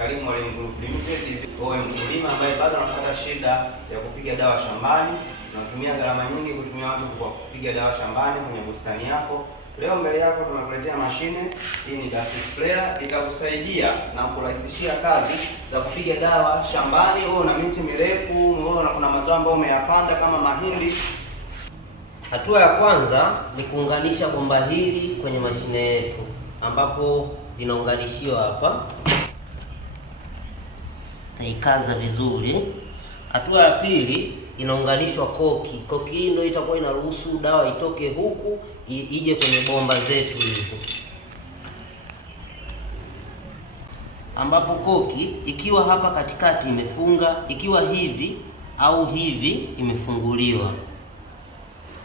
Karimu Mwalimu Group Limited. Wewe mkulima ambaye bado anapata shida ya kupiga dawa shambani, unatumia gharama nyingi kutumia watu kwa kupiga dawa shambani kwenye bustani yako, leo mbele yako tunakuletea mashine hii. Ni dust sprayer, itakusaidia na kurahisishia kazi za kupiga dawa shambani. Wewe una miti mirefu, wewe kuna mazao ambayo umeyapanda kama mahindi. Hatua ya kwanza ni kuunganisha bomba hili kwenye mashine yetu, ambapo linaunganishiwa hapa. Taikaza vizuri. Hatua ya pili, inaunganishwa koki. Koki hii ndio itakuwa inaruhusu dawa itoke huku ije kwenye bomba zetu hizo, ambapo koki ikiwa hapa katikati imefunga, ikiwa hivi au hivi imefunguliwa.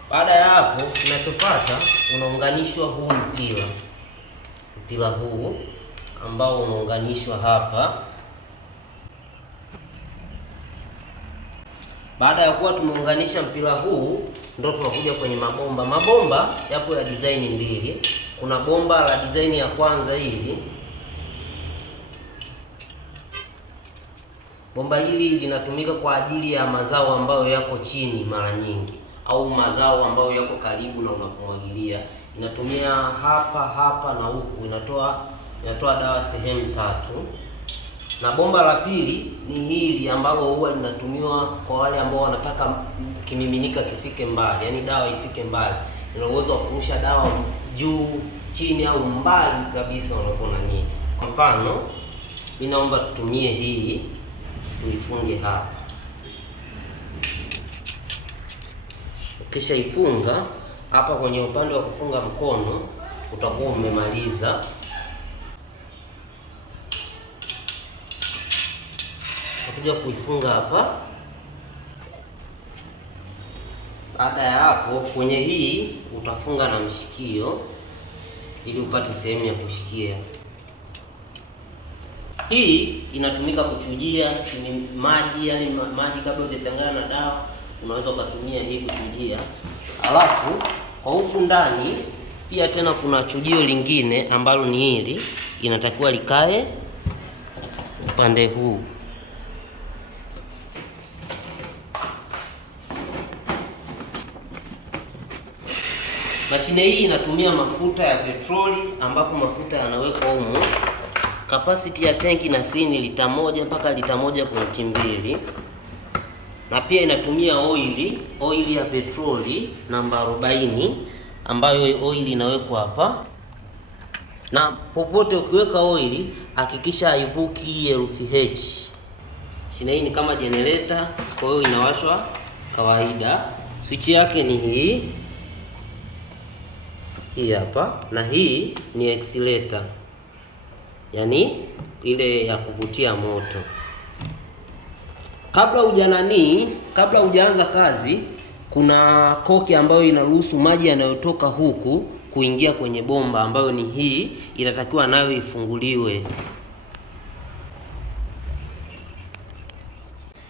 Baada ya hapo, kinachofuata unaunganishwa huu mpira huu ambao unaunganishwa hapa. Baada ya kuwa tumeunganisha mpira huu, ndio tunakuja kwenye mabomba. Mabomba yapo ya design mbili. Kuna bomba la design ya kwanza hili. Bomba hili linatumika kwa ajili ya mazao ambayo yako chini mara nyingi, au mazao ambayo yako karibu na unapomwagilia. Inatumia hapa na huku, inatoa dawa sehemu tatu. Na bomba la pili ni hili ambalo huwa linatumiwa kwa wale ambao wanataka kimiminika kifike mbali, yani dawa ifike mbali. Ina uwezo wa kurusha dawa juu, chini au mbali kabisa unapoona nini. Kwa mfano, mimi naomba tutumie hii, tuifunge hapa. Ukisha ifunga hapa kwenye upande wa kufunga mkono, utakuwa umemaliza. Utakuja kuifunga hapa. Baada ya hapo, kwenye hii utafunga na mshikio ili upate sehemu ya kushikia. Hii inatumika kuchujia maji, yani maji kabla hujachanganya na dawa, unaweza ukatumia hii kuchujia. Alafu kwa huku ndani pia tena kuna chujio lingine ambalo ni hili, inatakiwa likae upande huu. Mashine hii inatumia mafuta ya petroli, ambapo mafuta yanawekwa humu. Capacity ya tanki na fini lita 1 mpaka lita 1.2. Na pia inatumia oili ya petroli namba 40, ambayo oili inawekwa hapa. Na popote ukiweka oili, hakikisha haivuki herufi H. Mashine hii ni kama generator, kwa hiyo inawashwa kawaida. Switch yake ni hii hapa, na hii ni accelerator, yani ile ya kuvutia moto. Kabla hujaanza kazi, kuna koki ambayo inaruhusu maji yanayotoka huku kuingia kwenye bomba, ambayo ni hii, inatakiwa nayo ifunguliwe.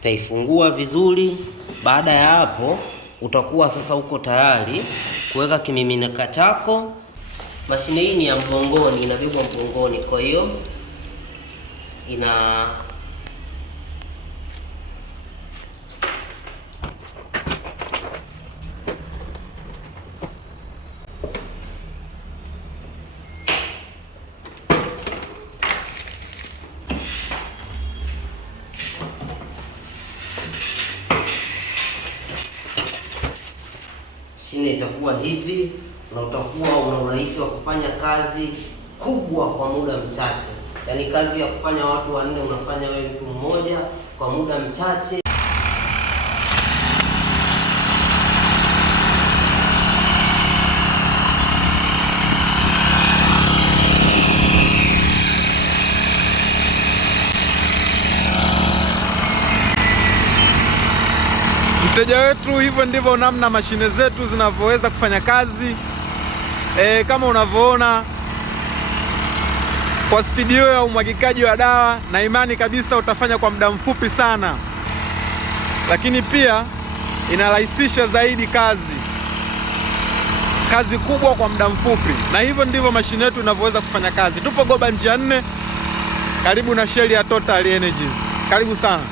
Taifungua vizuri. Baada ya hapo, utakuwa sasa uko tayari kuweka kimiminika chako. Mashine hii ni ya mgongoni, inabebwa mgongoni, kwa hiyo mashine itakuwa hivi, na utakuwa una urahisi wa kufanya kazi kubwa kwa muda mchache. Yaani kazi ya kufanya watu 4 unafanya wewe mtu mmoja kwa muda mchache. Mteja wetu, hivyo ndivyo namna mashine zetu zinavyoweza kufanya kazi. Kama unavyoona kwa spidi hiyo ya umwagikaji wa dawa, na imani kabisa utafanya kwa muda mfupi sana, lakini pia inarahisisha zaidi kazi kubwa kwa muda mfupi. Na hivyo ndivyo mashine yetu inavyoweza kufanya kazi. Tupo Goba njia 4, karibu na sheli ya Total Energies. Karibu sana.